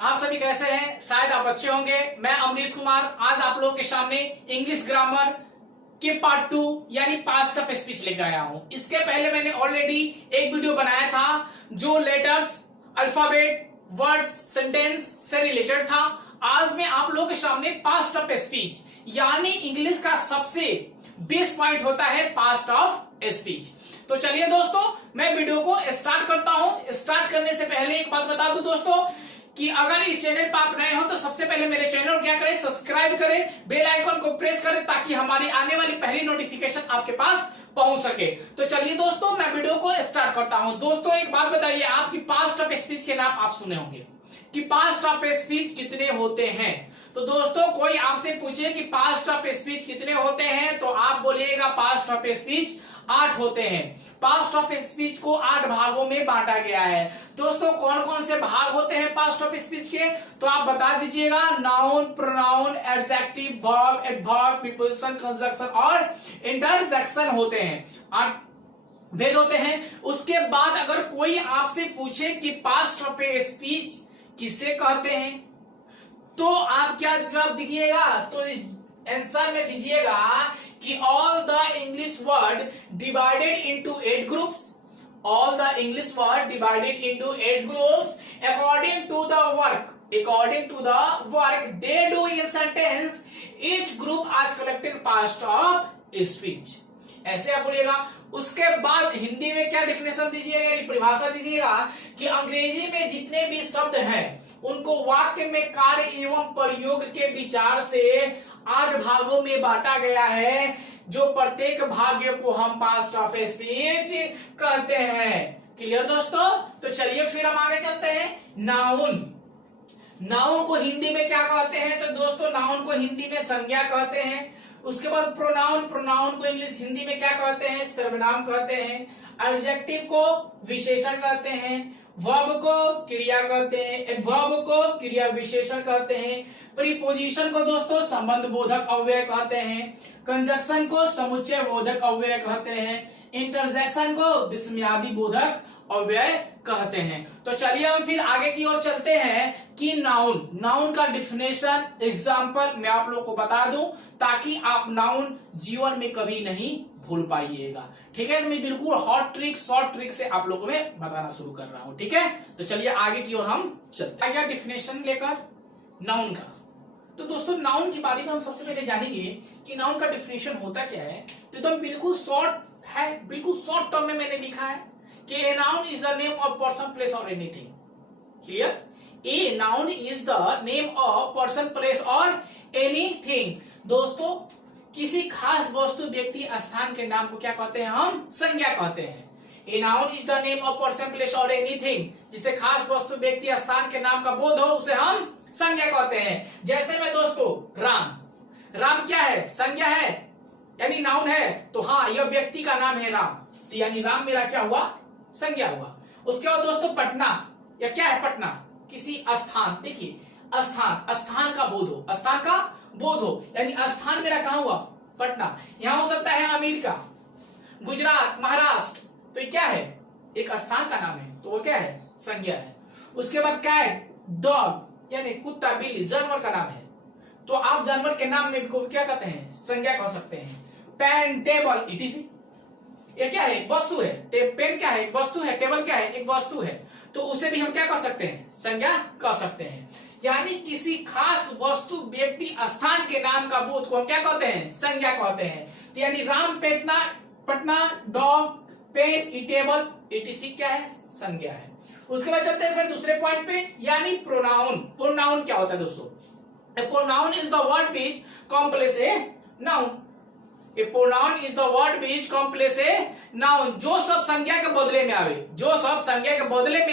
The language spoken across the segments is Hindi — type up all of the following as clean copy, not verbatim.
आप सभी कैसे हैं? शायद आप अच्छे होंगे। मैं अमरीश कुमार आज आप लोगों के सामने इंग्लिश ग्रामर के पार्ट 2 यानी पास्ट ऑफ स्पीच लेकर आया हूं। इसके पहले मैंने ऑलरेडी एक वीडियो बनाया था जो लेटर्स, अल्फाबेट, वर्ड्स, सेंटेंस से रिलेटेड था। आज मैं आप लोगों के सामने पास्ट ऑफ स्पीच यानी इंग्लिश का सबसे बेस्ट पॉइंट होता है पास्ट ऑफ स्पीच। तो चलिए दोस्तों, मैं वीडियो को स्टार्ट करता हूं। स्टार्ट करने से पहले एक बात बता दूं दोस्तों कि अगर इस चैनल पर आप नए हो तो सबसे पहले मेरे चैनल को क्या करें, सब्सक्राइब करें, बेल आइकन को प्रेस करें ताकि हमारी आने वाली पहली नोटिफिकेशन आपके पास पहुंच सके। तो चलिए दोस्तों, मैं वीडियो को स्टार्ट करता हूं। दोस्तों एक बात बताइए, आपकी पास्ट ऑफ स्पीच के नाम आप सुने होंगे कि पास्ट ऑफ स्पीच कितने होते हैं। तो दोस्तों कोई आपसे पूछे कि पास्ट ऑफ स्पीच कितने होते हैं तो आप बोलिएगा पास्ट ऑफ स्पीच 8 होते हैं। पास्ट ऑफ स्पीच को 8 भागों में बांटा गया है। दोस्तों कौन कौन से भाग होते हैं पास्ट ऑफ स्पीच के तो आप बता दीजिएगा। Noun, pronoun, adjective, verb, adverb, preposition, conjunction और इंटरजेक्शन होते हैं। 8 भेद होते हैं। उसके बाद अगर कोई आपसे पूछे कि पास्ट ऑफ स्पीच किसे कहते हैं तो आप क्या जवाब दीजिएगा, तो आंसर में दीजिएगा कि all the English word divided into 8 groups, all the English word divided into 8 groups according to the work they do in sentence, each group as collected parts of speech. ऐसे आप बोलिएगा। उसके बाद हिंदी में क्या डिफिनेशन दीजिएगा यानी परिभाषा दीजिएगा कि अंग्रेजी में जितने भी शब्द हैं उनको वाक्य में कार्य एवं प्रयोग के विचार से 8 भागों में बांटा गया है, जो प्रत्येक भाग्य को हम पास्ट ऑफ स्पीच कहते हैं। क्लियर दोस्तों? तो चलिए फिर हम आगे चलते हैं। नाउन को हिंदी में क्या कहते हैं तो दोस्तों नाउन को हिंदी में संज्ञा कहते हैं। उसके बाद प्रोनाउन को इंग्लिश हिंदी में क्या कहते हैं, सर्वनाम कहते हैं। एडजेक्टिव को विशेषण कहते हैं। वर्ब को क्रिया कहते हैं। एडवर्ब को क्रिया विशेषण कहते हैं। प्रीपोजिशन को दोस्तों संबंध बोधक अव्यय कहते हैं। कंजंक्शन को समुच्चय बोधक अव्यय कहते हैं। इंटरजेक्शन को विस्मयादि बोधक अव्यय कहते हैं। तो चलिए हम फिर आगे की ओर चलते हैं कि नाउन का डिफिनेशन एग्जांपल मैं आप लोग को बता दूं ताकि आप नाउन जीवन में कभी नहीं भूल पाइएगा। ठीक है, तो मैं बिल्कुल शॉर्ट ट्रिक से आप लोगों में बताना शुरू कर रहा हूं। ठीक है, तो चलिए आगे की ओर हम चलते हैं डिफिनेशन लेकर नाउन का। तो दोस्तों नाउन के बारे में हम सबसे पहले जानेंगे कि नाउन का डिफिनेशन होता क्या है। तो एकदम बिल्कुल शॉर्ट है, बिल्कुल शॉर्ट टर्म में मैंने लिखा है कि a noun is the name of person, place or anything. Clear? A noun is the name of person, place or anything. दोस्तों किसी खास वस्तु, व्यक्ति, स्थान के नाम को क्या कहते हैं, हम संज्ञा कहते हैं। A noun is the name of person, place or anything. जिसे खास वस्तु, व्यक्ति, स्थान के नाम का बोध हो उसे हम संज्ञा कहते हैं। जैसे में दोस्तों राम क्या है, संज्ञा है यानी नाउन है। तो हाँ, यह व्यक्ति का नाम है राम, तो यानी राम मेरा क्या हुआ, संज्ञा हुआ। उसके बाद दोस्तों पटना, या क्या है पटना, किसी स्थान। देखिए स्थान का बोध हो यानी स्थान मेरा कहां हुआ, पटना। यहां हो सकता है अमेरिका, गुजरात, महाराष्ट्र, तो ये क्या है, एक स्थान का नाम है, तो वो क्या है, संज्ञा है। उसके बाद क्या है, डॉग यानी कुत्ता, बिल्ली, जानवर का नाम है, तो आप जानवर के नाम में को क्या कहते हैं, संज्ञा कह सकते हैं। पेन, टेबल, इटीसी, ये क्या है, वस्तु है। पेन क्या है, एक वस्तु है। टेबल क्या है, एक वस्तु है, तो उसे भी हम क्या कर सकते हैं, संज्ञा कह सकते हैं। यानी किसी खास वस्तु, व्यक्ति, स्थान के नाम का बोध को हम क्या कहते हैं, संज्ञा कहते हैं। तो यानी Ram, Patna, dog, pen, table, etc क्या है, संज्ञा है। उसके बाद चलते हैं फिर दूसरे पॉइंट पे यानी प्रोनाउन क्या होता है दोस्तों। A pronoun is the word which completes a noun. A pronoun is the word which completes a noun. जो सब संज्ञा के बदले में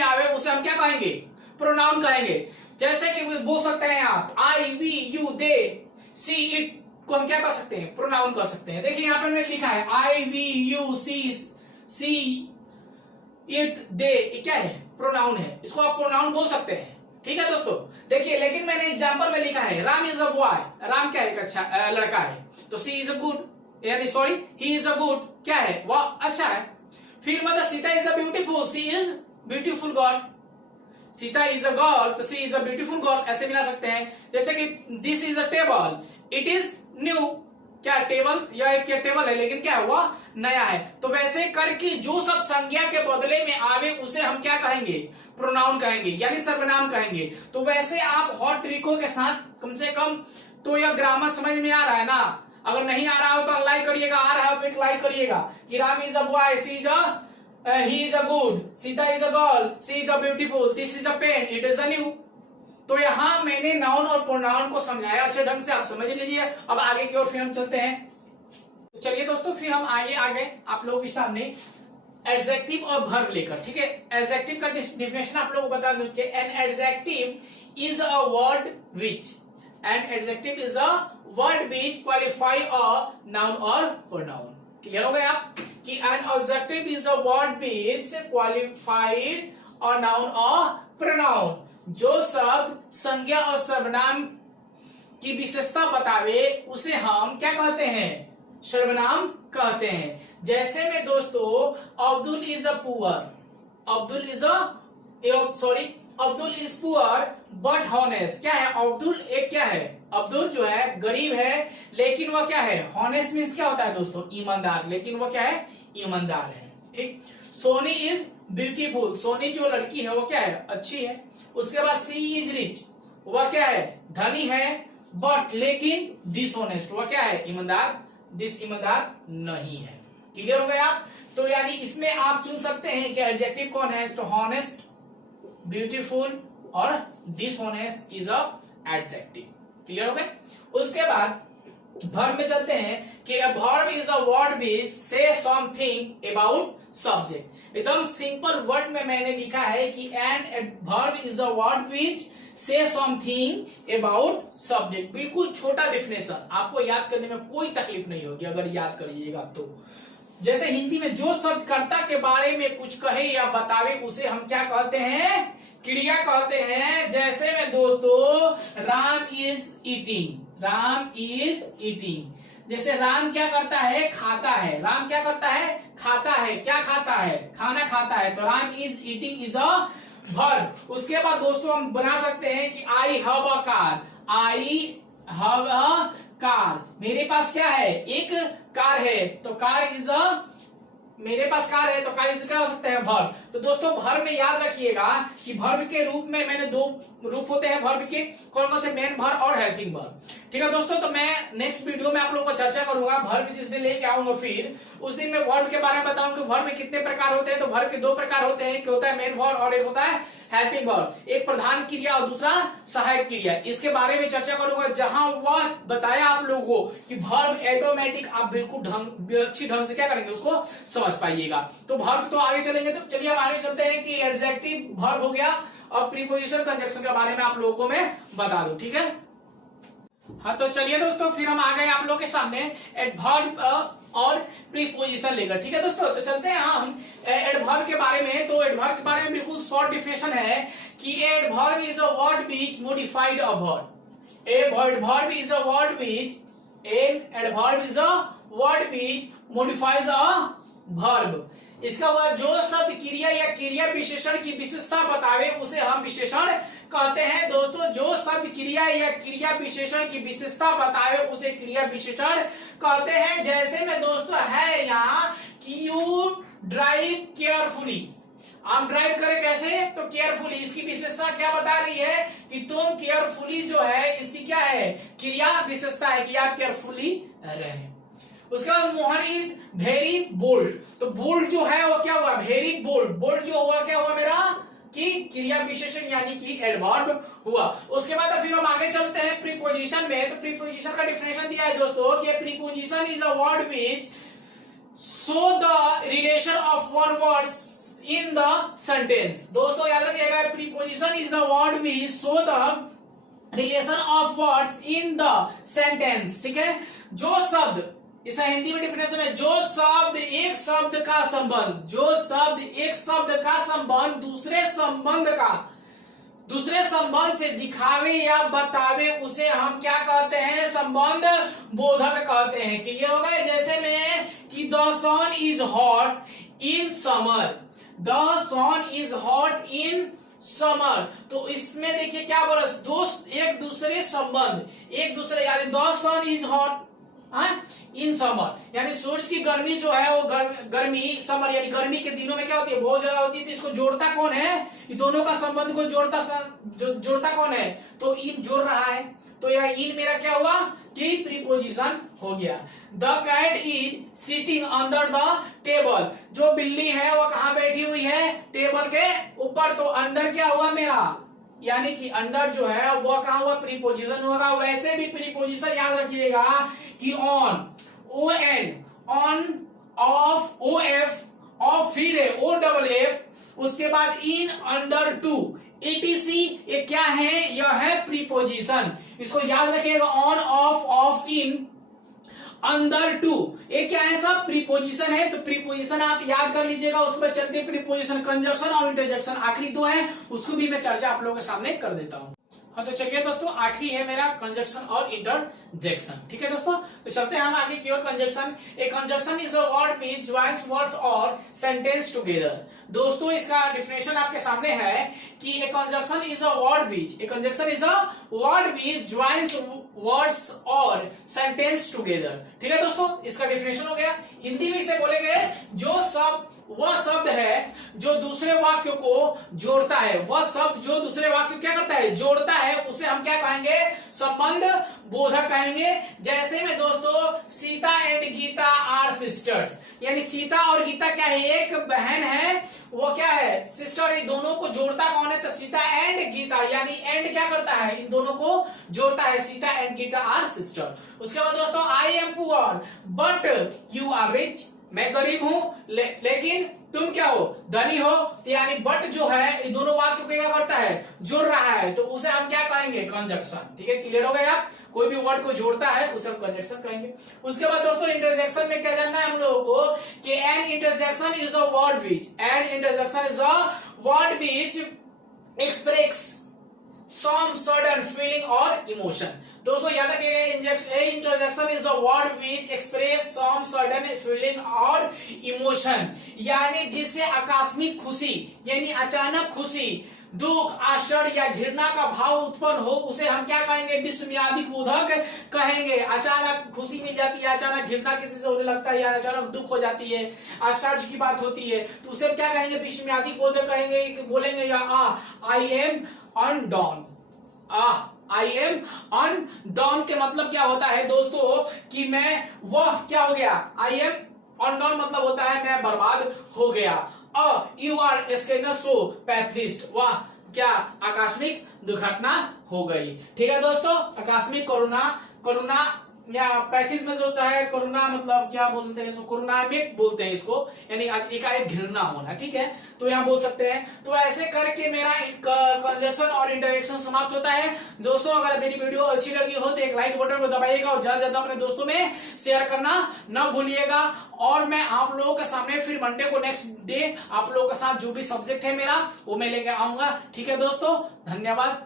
आवे, उसे हम क्या कहेंगे, प्रोनाउन कहेंगे। जैसे कि बोल सकते हैं आप I, we, you, they, she, it को हम क्या कर सकते हैं, प्रोनाउन कर सकते हैं। देखिए यहाँ पे मैंने लिखा है आई, वी, यू, सी, इट, दे, क्या है, प्रोनाउन है। इसको आप प्रोनाउन बोल सकते हैं। ठीक है दोस्तों, देखिए लेकिन मैंने एग्जांपल में लिखा है Ram is a boy, Ram क्या है, एक अच्छा लड़का है। तो सी इज अ गुड यानी sorry he is a good क्या है, वह अच्छा है। फिर मतलब Sita is a beautiful, she is beautiful girl. Sita is a girl तो she is a beautiful girl, ऐसे मिला सकते हैं। जैसे कि this is a table, it is new, क्या टेबल, यह एक क्या टेबल है लेकिन क्या हुआ, नया है। तो वैसे करके जो सब संज्ञा के बदले में आवे उसे हम क्या कहेंगे, प्रोनाउन कहेंगे, यानी सर्वनाम कहेंगे। तो वैसे आप हॉट ट्रिकों के साथ कम से कम तो यह ग्रामर समझ में आ रहा है ना। अगर नहीं आ रहा हो तो लाइक करिएगा, आ रहा हो तो एक लाइक करिएगा कि Ram is a boy, she is a he is a good, Sita is a girl, she is a beautiful, this is a pen, it is a new। तो यहाँ मैंने नाउन और प्रोनाउन को समझाया अच्छे ढंग से, आप समझ लीजिए। अब आगे की ओर फिर हम चलते हैं। तो चलिए दोस्तों फिर हम आगे आप लोगों के सामने एडजेक्टिव और वर्ब लेकर, ठीक है। एडजेक्टिव का डेफिनेशन आप लोगों को बता दूं कि an adjective is a word which, an adjective is a word which qualify a noun और प्रोनाउन। क्लियर हो गया आप कि an adjective is a word which qualified और नाउन और प्रोनाउन, जो शब्द संज्ञा और सर्वनाम की विशेषता बतावे उसे हम क्या कहते हैं, सर्वनाम कहते हैं। जैसे में दोस्तों Abdul is a poor, Abdul is poor but honest, क्या है, अब्दुल एक क्या है, अब्दुल जो है गरीब है लेकिन वह क्या है, हॉनेस्ट मीन्स क्या होता है दोस्तों, ईमानदार, लेकिन वह क्या है, ईमानदार है, ठीक। सोनी इज ब्यूटीफुल, सोनी जो लड़की है वो क्या है, अच्छी है। उसके बाद सी इज रिच, वह क्या है, धनी है, बट लेकिन डिसऑनेस्ट, वह क्या है, ईमानदार, ईमानदार नहीं है। क्लियर हो गया आप। तो यानी इसमें आप चुन सकते हैं कि एडजेक्टिव कौन है, तो हॉनेस्ट, ब्यूटीफुल और dishonest is a adjective. Clear हो गए। उसके बाद वर्ब में चलते हैं कि a verb is a word which say something about subject। एकदम सिंपल वर्ड में मैंने लिखा है कि an verb is a word which say something about subject। बिल्कुल छोटा डेफिनेशन, आपको याद करने में कोई तकलीफ नहीं होगी अगर याद करिएगा तो। जैसे हिंदी में जो शब्द कर्ता के बारे में कुछ कहे या बतावे उसे हम क्या कहते हैं, क्रिया कहते हैं। जैसे में दोस्तों Ram is eating, Ram is eating, जैसे राम क्या करता है, खाता है, राम क्या करता है, खाता है, क्या खाता है, खाना खाता है, तो Ram is eating is a verb. उसके बाद दोस्तों हम बना सकते हैं कि I have a car, I have a car, मेरे पास क्या है, एक कार है, तो कार इज अ, मेरे पास कार है तो कार इज क्या हो सकता है, वर्ब। तो दोस्तों वर्ब में याद रखिएगा कि वर्ब के रूप में मैंने दो रूप होते हैं वर्ब के, कौन कौन से, मेन वर्ब और हेल्पिंग वर्ब। ठीक है दोस्तों, तो मैं नेक्स्ट वीडियो में आप लोगों को चर्चा करूंगा। वर्ब जिस दिन लेके आऊंगा फिर उस दिन मैं वर्ब के बारे में बताऊंगा कि वर्ब में कितने प्रकार होते हैं। तो वर्ब के दो प्रकार होते हैं, एक होता है मेन वर्ब और एक होता है हेल्पिंग वर्ब, एक प्रधान क्रिया और दूसरा सहायक क्रिया। इसके बारे में चर्चा करूंगा, जहां वह बताया आप लोगों को कि वर्ब ऑटोमेटिक आप बिल्कुल अच्छी ढंग से क्या करेंगे, उसको समझ पाइएगा। तो वर्ब तो आगे चलेंगे, तो चलिए हम आगे चलते हैं कि एडजेक्टिव वर्ब हो गया और प्रीपोजिशन कंजक्शन के बारे में आप लोगों को मैं बता दूं। ठीक है, हाँ तो चलिए दोस्तों फिर हम आ गए आप लोगों के सामने एडवर्ब और प्रीपोजिशन लेकर। ठीक है दोस्तों, तो चलते हैं हम एडवर्ब के बारे में। तो एडवर्ब के बारे में बिल्कुल शॉर्ट डिफिनेशन है कि adverb is a word which modified a verb. Adverb is a word which, adverb is a word which modifies a verb. इसका मतलब जो शब्द क्रिया या क्रिया विशेषण की विशेषता बतावे उसे हम विशेषण कहते हैं। दोस्तों जो शब्द क्रिया या क्रिया विशेषण की विशेषता बतावे उसे क्रिया विशेषण कहते हैं। जैसे में दोस्तों है यहाँ कि यू ड्राइव केयरफुली, आप ड्राइव करें कैसे, तो केयरफुली, इसकी विशेषता क्या बता रही है कि तुम केयरफुली जो है इसकी क्या है, क्रिया विशेषता है कि आप केयरफुली रहे। उसके बाद मोहन इज वेरी बोल्ड, तो बोल्ड जो है वो क्या हुआ, वेरी बोल्ड, बोल्ड जो हुआ क्या हुआ मेरा कि क्रिया विशेषण यानी कि एडवर्ब हुआ। उसके बाद फिर हम आगे चलते हैं प्रीपोजिशन में। तो प्रीपोजिशन का डिफिनेशन दिया है दोस्तों कि preposition is a word which show the relation of one words in the sentence. दोस्तों याद रखिएगा, preposition is the word which show the relation of words in the sentence. ठीक है, जो शब्द, इसे हिंदी में डिफिनेशन है, जो शब्द एक शब्द का संबंध, जो शब्द एक शब्द का संबंध दूसरे संबंध से दिखावे या बतावे उसे हम क्या कहते हैं, संबंध बोधक कहते हैं। क्लियर हो गए। जैसे में कि the sun is hot in summer, the sun is hot in summer. तो इसमें देखिए क्या बोला, दोस्त एक दूसरे संबंध, एक दूसरे यानी the sun is hot in summer, यानी सूरज की गर्मी जो है वो गर्मी समर यानी गर्मी के दिनों में क्या होती है, बहुत ज्यादा होती है। तो इसको जोड़ता कौन है, ये दोनों का संबंध को जोड़ता कौन है, तो इन जोड़ रहा है। तो यह इन मेरा क्या हुआ कि प्रीपोजिशन हो गया। The cat is sitting under the table, जो बिल्ली है वो कहां बैठी हुई है, टेबल के ऊपर। तो अंडर क्या हुआ मेरा, यानी कि अंडर जो है वो कहां हुआ, प्रीपोजिशन होगा। वैसे भी प्रीपोजिशन याद रखिएगा कि on, O N, on, of, O F, of फिर है ओ डबल एफ, उसके बाद इन, अंडर, टू, etc, ये क्या है, यह है प्रीपोजिशन। इसको याद रखिएगा, ऑन, ऑफ, इन, अंदर, टू, ये क्या है, सब प्रीपोजिशन है। तो प्रीपोजिशन आप याद कर लीजिएगा, उस पर चलते प्रीपोजिशन, कंजक्शन और इंटरजेक्शन, आखिरी दो है, उसको भी मैं चर्चा आप लोगों के सामने कर देता हूं। हाँ तो चलिए दोस्तों, आखिरी है मेरा कंजक्शन और इंटरजेक्शन। ठीक है दोस्तों, तो चलते हैं हम आगे की ओर। Conjunction, a conjunction is a word which joins words or sentence together. दोस्तों इसका डिफिनेशन आपके सामने है कि a conjunction is a word which, a conjunction is a word which joins words or sentence together. ठीक है दोस्तों, इसका डिफिनेशन हो गया। हिंदी में इसे बोलेंगे जो सब वह शब्द है जो दूसरे वाक्यों को जोड़ता है, वह शब्द जो दूसरे वाक्य क्या करता है, जोड़ता है, उसे हम क्या कहेंगे, संबंध बोधक कहेंगे। जैसे में दोस्तों Sita and Gita are sisters, यानी सीता और गीता क्या है, एक बहन है, वो क्या है, सिस्टर है। दोनों को जोड़ता कौन है, तो सीता एंड गीता, यानी एंड क्या करता है, इन दोनों को जोड़ता है, Sita and Gita are sister. उसके बाद दोस्तों I am poor but you are rich, मैं गरीब हूं लेकिन तुम क्या हो, धनी हो। तो यानी बट जो है इन दोनों वाक्य को क्या करता है, जोड़ रहा है, तो उसे हम क्या कहेंगे, कंजक्शन। ठीक है, क्लियर हो गया। कोई भी वर्ड को जोड़ता है उसे हम कंजक्शन कहेंगे। उसके बाद दोस्तों इंटरजेक्शन में क्या जानना है हम लोगों को कि an interjection is a word which, an interjection is a word which express some sudden feeling और इमोशन। दोस्तों याद रखिएगा, interjection is a word which express some sudden feeling और इमोशन, यानी जिससे आकस्मिक खुशी यानी अचानक खुशी, दुख, आश्चर्य या घृणा का भाव उत्पन्न हो, उसे हम क्या कहेंगे, विस्मयादि बोधक कहेंगे। अचानक खुशी मिल जाती है, अचानक घृणा किसी से होने लगता है, या अचानक दुख हो जाती है, आश्चर्य की बात होती है, तो उसे क्या कहेंगे, विस्मयादि बोधक कहेंगे। बोलेंगे या आई एम अनडॉन, आई एम अनडॉन के मतलब क्या होता है दोस्तों कि मैं वह क्या हो गया, आई एम अनडॉन मतलब होता है मैं बर्बाद हो गया। यू आर सो पैथलिस्ट, वह क्या आकस्मिक दुर्घटना हो गई। ठीक है दोस्तों, आकस्मिक कोरोना या पैथिस में जो होता है कोरोना मतलब क्या बोलते हैं इसको, कोरोनामिक बोलते हैं इसको, यानी एकाएक घृणा होना। ठीक है, तो यहाँ बोल सकते हैं। तो ऐसे करके मेरा कंजक्शन और इंटरजेक्शन समाप्त होता है। दोस्तों अगर मेरी वीडियो अच्छी लगी हो तो एक लाइक बटन को दबाइएगा और ज्यादा ज्यादा अपने दोस्तों में शेयर करना न भूलिएगा। और मैं आप लोगों के सामने फिर मंडे को नेक्स्ट डे आप लोगों के साथ जो भी सब्जेक्ट है मेरा वो मैं लेके आऊंगा। ठीक है दोस्तों, धन्यवाद।